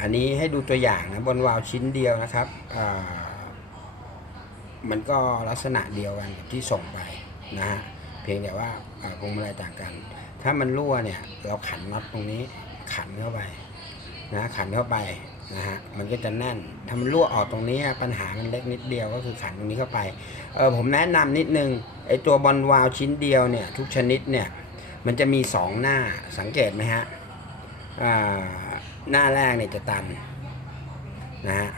อันนี้ให้ดูตัวอย่างนะบนวาล์วชิ้นเดียวนะครับมันก็ลักษณะเดียวกันกับที่ส่งไปนะฮะเพียงแต่ว่าพวงมาลัยต่างกัน ถ้ามันรั่วเนี่ยเราขันน็อตตรงนี้ขันเข้าไปนะขันเข้าไปนะฮะมันก็จะแน่นถ้ามันรั่วออกตรงนี้ปัญหามันเล็กนิดเดียวก็คือขันตรงนี้เข้าไปเออผมแนะนำนิดนึงไอตัวบอลวาล์วชิ้นเดียวเนี่ยทุกชนิดเนี่ยมันจะมีสองหน้าสังเกตไหมฮะ หน้าแรกเนี่ยจะตันนะฮะ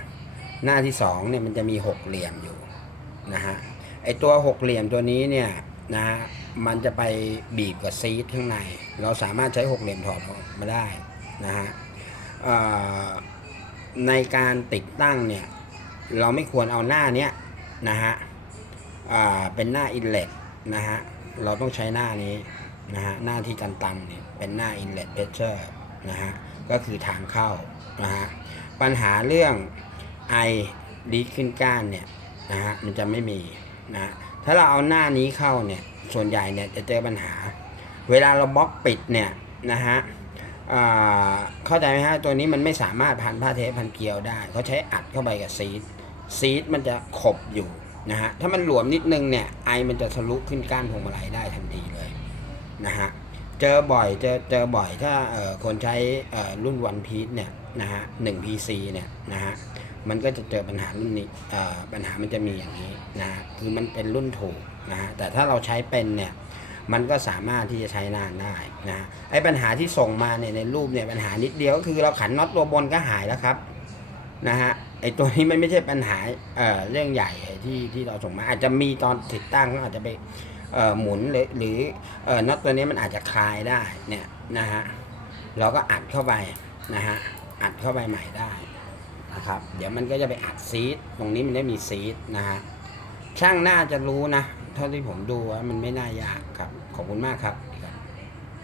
หน้าที่สองเนี่ยมันจะมีหกเหลี่ยมอยู่นะฮะไอตัวหกเหลี่ยมตัวนี้เนี่ยนะฮะมันจะไปบีบกับซีทข้างใน เราสามารถใช้หกเหลี่ยมถอดออกมาได้นะฮะในการติดตั้งเนี่ยเราไม่ควรเอาหน้าเนี้ยนะฮะเป็นหน้าอินเล็ตนะฮะเราต้องใช้หน้านี้นะฮะหน้าที่กันตันเนี่ยเป็นหน้าอินเล็ตเพชเชอร์ นะฮะก็คือทางเข้านะฮะปัญหาเรื่องไอดีขึ้นก้านเนี่ยนะฮะมันจะไม่มีนะฮะถ้าเราเอาหน้านี้เข้าเนี่ยส่วนใหญ่เนี่ยจะเจอปัญหา เวลาเราบล็อกปิดเนี่ยนะฮะเข้าใจไหมฮะตัวนี้มันไม่สามารถพันผ้าเทปพันเกลียวได้เขาใช้อัดเข้าไปกับซีดซีดมันจะขบอยู่นะฮะถ้ามันหลวมนิดนึงเนี่ยไอมันจะทะลุขึ้นก้านพวงมาลัยได้ทันทีเลยนะฮะ เจอบ่อยเจอเจอบ่อยถ้าเอ่อคนใช้เอ่อรุ่นวันพีซเนี่ยนะฮะหนึ่งพีซีเนี่ยนะฮะมันก็จะเจอปัญหารุ่นนี้เอ่อปัญหามันจะมีอย่างนี้นะฮะคือมันเป็นรุ่นถูกนะฮะแต่ถ้าเราใช้เป็นเนี่ยมันก็สามารถที่จะใช้นานได้นะฮะไอ้ปัญหาที่ส่งมาเนี่ยในรูปเนี่ยปัญหานิดเดียวก็คือเราขันน็อตตัวบนก็หายแล้วครับนะฮะไอ้ตัวนี้มันไม่ใช่ปัญหาเอ่อเรื่องใหญ่ที่ที่เราส่งมาอาจจะมีตอนติดตั้งก็อาจจะไป หมุนหรือหรือเอ่อน็อตตัวนี้มันอาจจะคลายได้เนี่ยนะฮะเราก็อัดเข้าไปนะฮะอัดเข้าไปใหม่ได้นะครับเดี๋ยวมันก็จะไปอัดซีดตรงนี้มันได้มีซีดนะฮะช่างน่าจะรู้นะ เท่าที่ผมดูว่ามันไม่น่ายากครับ ขอบคุณมากครับ